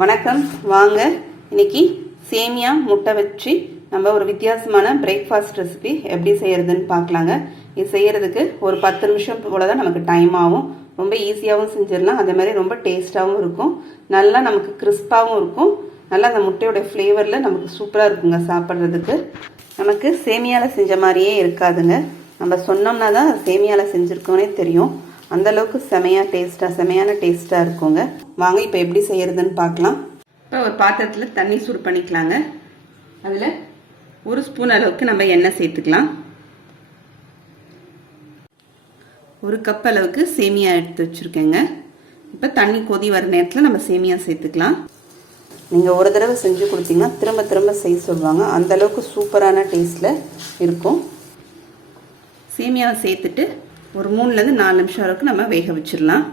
வணக்கம். வாங்க இன்னைக்கு சேமியா முட்டை வச்சு நம்ம ஒரு வித்தியாசமான பிரேக்ஃபாஸ்ட் ரெசிபி எப்படி செய்யறதுன்னு பார்க்கலாங்க. இது செய்யறதுக்கு ஒரு 10 நிமிஷம் போல தான் நமக்கு டைம் ஆகும். ரொம்ப ஈஸியாகவும் செஞ்சிடலாம். அதே மாதிரி ரொம்ப டேஸ்ட்டாகவும் இருக்கும். நல்லா நமக்கு கிறிஸ்பாகவும் இருக்கும். நல்லா அந்த முட்டையோட ஃப்ளேவரில் நமக்கு சூப்பராக இருக்குங்க சாப்பிட்றதுக்கு. நமக்கு சேமியாவில் செஞ்ச மாதிரியே இருக்காதுங்க. நம்ம சொன்னோம்னா தான் சேமியாவில் செஞ்சுருக்கோன்னே தெரியும். அந்தளவுக்கு செமையான டேஸ்ட்டாக இருக்குங்க. வாங்க இப்போ எப்படி செய்யறதுன்னு பார்க்கலாம். இப்போ ஒரு பாத்திரத்தில் தண்ணி சூடு பண்ணிக்கலாங்க. அதில் 1 ஸ்பூன் அளவுக்கு நம்ம எண்ணெய் சேர்த்துக்கலாம். 1 கப் அளவுக்கு சேமியா எடுத்து வச்சுருக்கேங்க. இப்போ தண்ணி கொதி வர நேரத்தில் நம்ம சேமியா சேர்த்துக்கலாம். நீங்கள் ஒரு தடவை செஞ்சு கொடுத்தீங்கன்னா திரும்ப திரும்ப செய்ய சொல்லுவாங்க. அந்தளவுக்கு சூப்பரான டேஸ்ட்டில் இருக்கும். சேமியாவை சேர்த்துட்டு ஒரு 3லேருந்து 4 நிமிஷம் வரைக்கும் நம்ம வேக வச்சிடலாம்.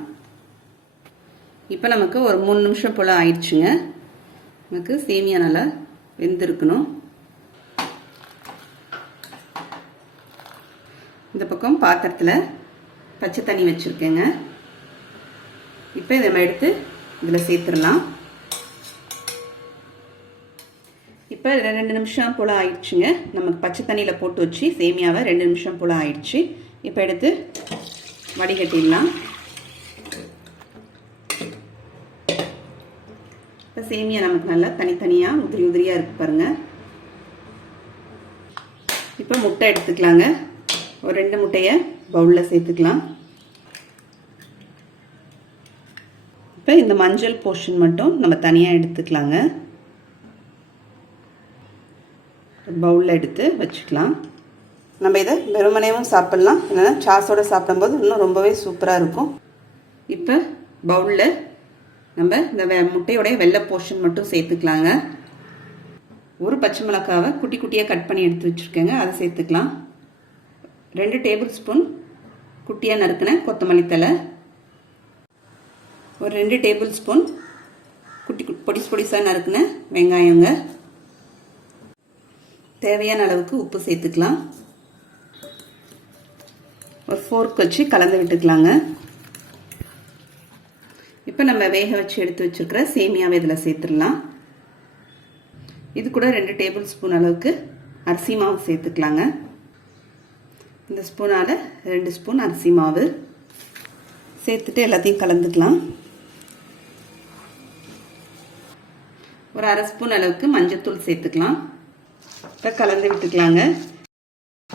இப்போ நமக்கு ஒரு 3 நிமிஷம் போல் ஆயிடுச்சுங்க. நமக்கு சேமியா நல்லா வெந்திருக்கணும். இந்த பக்கம் பாத்திரத்தில் பச்சை தண்ணி வச்சுருக்கேங்க. இப்போ இதை நம்ம எடுத்து இதில் சேர்த்துடலாம். இப்போ 2 நிமிஷம் போல் ஆயிடுச்சுங்க. நமக்கு பச்சை தண்ணியில் போட்டு வச்சு சேமியாவை 2 நிமிஷம் போல் ஆயிடுச்சு. இப்போ எடுத்து வடிகட்டிடலாம். இப்போ சேமியா நமக்கு நல்லா தனித்தனியாக உதிரியாக இருக்கு பாருங்கள். இப்போ முட்டை எடுத்துக்கலாங்க. ஒரு 2 முட்டையை பவுலில் சேர்த்துக்கலாம். இப்போ இந்த மஞ்சள் போர்ஷன் மட்டும் நம்ம தனியாக எடுத்துக்கலாங்க. பவுலில் எடுத்து வச்சுக்கலாம். நம்ம இதை வெறுமனையும் சாப்பிட்லாம், இல்லைன்னா சாஸோடு சாப்பிடும்போது இன்னும் ரொம்பவே சூப்பராக இருக்கும். இப்போ பவுலில் நம்ம இந்த முட்டையோடைய வெள்ளை போர்ஷன் மட்டும் சேர்த்துக்கலாங்க. ஒரு பச்சை மிளகாவை குட்டி குட்டியாக கட் பண்ணி எடுத்து வச்சுருக்கேங்க, அதை சேர்த்துக்கலாம். 2 டேபிள் ஸ்பூன் குட்டியாக நறுக்கின கொத்தமல்லி தழை, ஒரு 2 டேபிள் ஸ்பூன் பொடிசாக நறுக்கின வெங்காயங்க, தேவையான அளவுக்கு உப்பு சேர்த்துக்கலாம். ஒரு ஃபோர்க் வச்சு கலந்து விட்டுக்கலாங்க. இப்போ நம்ம வேக வச்சு எடுத்து வச்சுருக்கிற சேமியாவை இதில் சேர்த்துடலாம். இது கூட 2 டேபிள் ஸ்பூன் அளவுக்கு அரிசி மாவு சேர்த்துக்கலாங்க. இந்த ஸ்பூனால் 2 ஸ்பூன் அரிசி மாவு சேர்த்துட்டு எல்லாத்தையும் கலந்துக்கலாம். ஒரு 1/2 ஸ்பூன் அளவுக்கு மஞ்சள்தூள் சேர்த்துக்கலாம். இப்போ கலந்து விட்டுக்கலாங்க.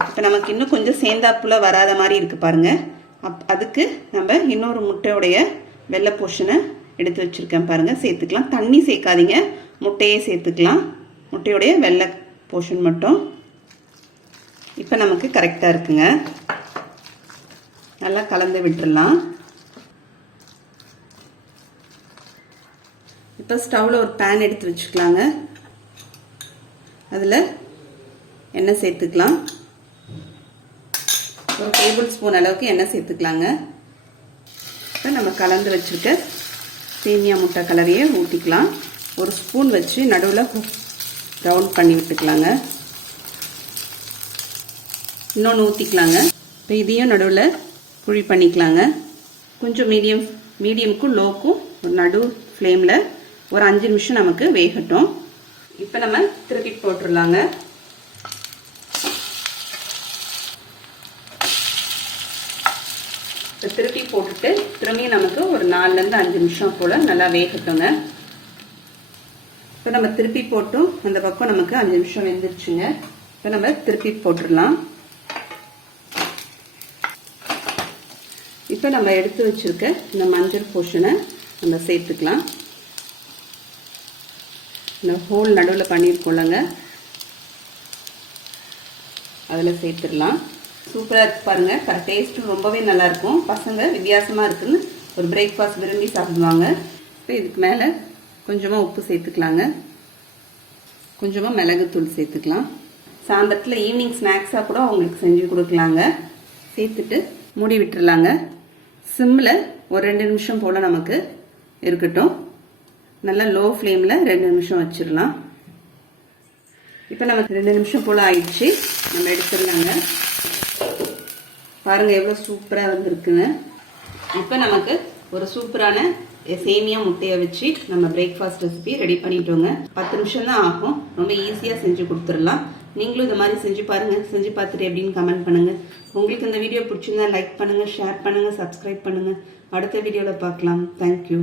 இப்போ நமக்கு இன்னும் கொஞ்சம் சேந்தாப்புல வராத மாதிரி இருக்குது பாருங்கள். அதுக்கு நம்ம இன்னொரு முட்டையோடைய வெள்ளை போர்ஷனை எடுத்து வச்சுருக்கேன் பாருங்கள், சேர்த்துக்கலாம். தண்ணி சேர்க்காதீங்க, முட்டையே சேர்த்துக்கலாம். முட்டையோடைய வெள்ளை போர்ஷன் மட்டும். இப்போ நமக்கு கரெக்டாக இருக்குங்க. நல்லா கலந்து விட்டுடலாம். இப்போ ஸ்டவ்வில் ஒரு பேன் எடுத்து வச்சுக்கலாங்க. அதில் எண்ணெய் சேர்த்துக்கலாம். ஒரு டேபிள் ஸ்பூன் அளவுக்கு எண்ணெய் சேர்த்துக்கலாங்க. இப்போ நம்ம கலந்து வச்சுருக்க சேமியா முட்டை கலவையை ஊற்றிக்கலாம். ஒரு ஸ்பூன் வச்சு நடுவில் ரவுண்ட் பண்ணி விட்டுக்கலாங்க. இன்னொன்று ஊற்றிக்கலாங்க. இப்போ இதையும் நடுவில் குழி பண்ணிக்கலாங்க. கொஞ்சம் மீடியமுக்கும் லோக்கும் ஒரு நடு ஃப்ளேமில் ஒரு 5 நிமிஷம் நமக்கு வேகட்டும். இப்போ நம்ம திருப்பி போட்டுடலாங்க. இப்போ திருப்பி போட்டுட்டு திரும்பியும் நமக்கு ஒரு 4லேருந்து 5 நிமிஷம் போல் நல்லா வேகட்டுங்க. இப்போ நம்ம திருப்பி போட்டும் அந்த பக்கம் நமக்கு 5 நிமிஷம் வெந்துருச்சுங்க. இப்போ நம்ம திருப்பி போட்டுடலாம். இப்போ நம்ம எடுத்து வச்சுருக்க இந்த மஞ்சள் போர்ஷனை நம்ம சேர்த்துக்கலாம். இந்த ஹோல் நடுவில் பண்ணியிருக்கோம்லங்க, அதில் சேர்த்துடலாம். சூப்பராக இருக்கு பாருங்கள். டேஸ்ட்டும் ரொம்பவே நல்லாயிருக்கும். பசங்க வித்தியாசமாக இருக்குன்னு ஒரு பிரேக்ஃபாஸ்ட் விரும்பி சாப்பிடுவாங்க. இப்போ இதுக்கு மேலே கொஞ்சமாக உப்பு சேர்த்துக்கலாங்க. கொஞ்சமாக மிளகுத்தூள் சேர்த்துக்கலாம். சாயந்தரத்தில் ஈவினிங் ஸ்நாக்ஸாக கூட அவங்களுக்கு செஞ்சு கொடுக்கலாங்க. சேர்த்துட்டு மூடி விட்டுறலாங்க. சிம்மில் ஒரு 2 நிமிஷம் போல் நமக்கு இருக்கட்டும். நல்லா லோ ஃப்ளேமில் 2 நிமிஷம் வச்சிடலாம். இப்போ நமக்கு 2 நிமிஷம் போல் ஆயிடுச்சு. நம்ம எடுத்துடலாங்க. பாருங்கள் எவ்வளோ சூப்பராக வந்துருக்குன்னு. இப்போ நமக்கு ஒரு சூப்பரான சேமியா முட்டையை வச்சு நம்ம பிரேக்ஃபாஸ்ட் ரெசிபி ரெடி பண்ணிட்டோங்க. 10 நிமிஷம் தான் ஆகும். ரொம்ப ஈஸியாக செஞ்சு கொடுத்துடலாம். நீங்களும் இந்த மாதிரி செஞ்சு பாருங்கள். செஞ்சு பார்த்துட்டு எப்படின்னு கமெண்ட் பண்ணுங்கள். உங்களுக்கு இந்த வீடியோ பிடிச்சிருந்தா லைக் பண்ணுங்கள், ஷேர் பண்ணுங்கள், சப்ஸ்கிரைப் பண்ணுங்கள். அடுத்த வீடியோவில் பார்க்கலாம். தேங்க்யூ.